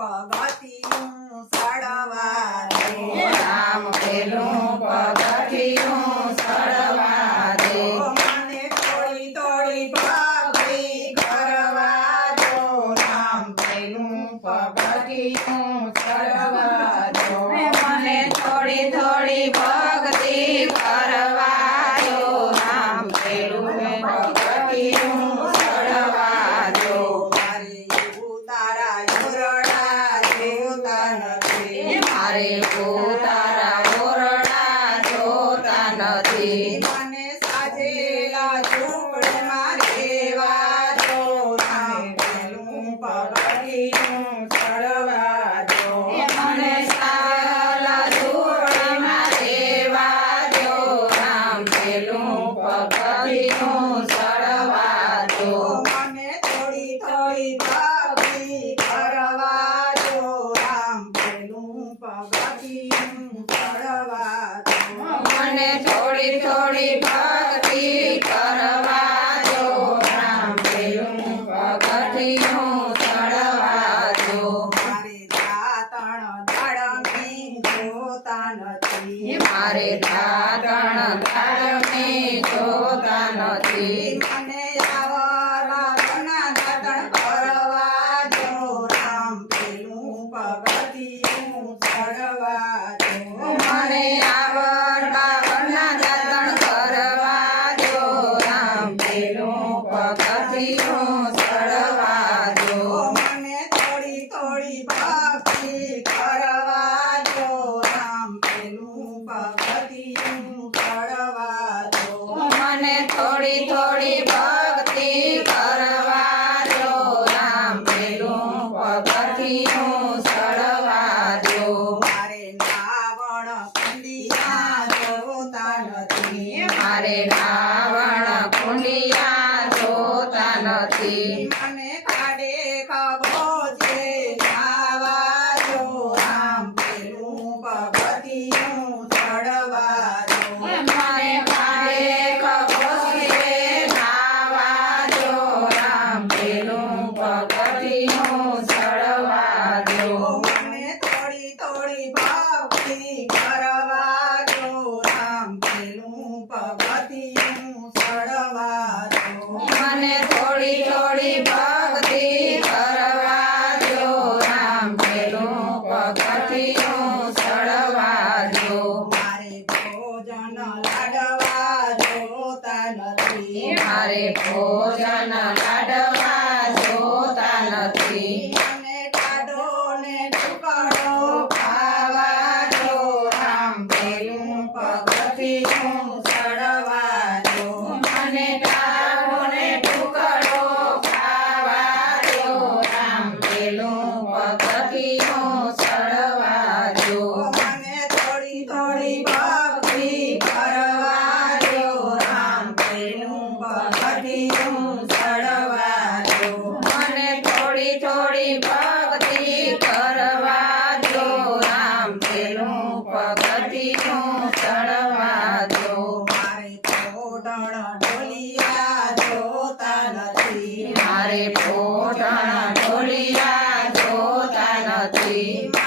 પગથિયું સડવા દે રામ પેલું પગથિયું સડવા દે મને થોડી થોડી ભક્તિ કરવા દો રામ પેલું પગથિયું સડવા દો મને થોડી થોડી ભક્તિ કરવા દો રામ પેલું પગથિયું સડવા દો મારે એવું તારા ઓરડા જોતા નથી મારે તારા ઓરડા જોતા નથી મને સાજેલા ઝૂંપડમાં રહેવા દો રામ પેલું પગથિયું સડવા દો મને સાલા ઝૂંપડીમાં રહેવા દો રામ પેલું પગથિયું સડવા દો મને થોડી થોડી ભક્તિ કરવા દો રામ પેલું પગથિયું સડવા દો મને થોડી થોડી ભક્તિ કરવા દો રામ પેલું પગથિયું સડવા દો મારે દાતણ દાડમી જોતા નથી મારે દાતણ દાડમે જોતા નથી મને આવા ઘણા દાતણ કરવા દો રામ પેલું પગથિયું સડવા દો મને આવડવા વરના દાતણ કરવા દો રામ પેલું પગથિયું સડવા દો મને થોડી થોડી ભક્તિ કરવા દો રામ પેલું પગથિયું સડવા દો મને થોડી થોડી ભક્તિ કરવા દો રામ પેલું પગથિયું સડવા દો મારે નાવણ કુંડિયા જોતા નથી મારે રાવણ કુંડિયા જોતા નથી મને કાઢે ખબો છે નાવા દો રામ પેલું પગથિયું ચડવા દો મને કાઢે ખબોચે નાવા દો રામ પેલું પગથિયું ચડવા દો મને થોડી થોડી ભક્તિ કરવા દો રામ પેલું પગથિયું ચડવા દો મને થોડી થોડી ભક્તિ કરવા દો રામ પેલું પગથિયું ચડવા દો મારે ભોજન લાડવા જોતા નથી મારે ભોજન લાડવા જોતા નથી મને ટાઢો ને ટુકડો ખાવા દો રામ પેલું પગથિયું ચડવા દો મને ટાઢોને ટુકડો ખાવા દો રામ પેલું પગથિયું ચડવા દો મને થોડી થોડી ભક્તિ કરવા દો રામ પેલું પગથિયું ચડવા દો મને થોડી થોડી ભક્તિ કરવા દો રામ પેલું પગથિયું ચડવા દો મારે પોટણ ઢોલિયા જોતા નથી મારે પોટણ ઢોલિયા જોતા નથી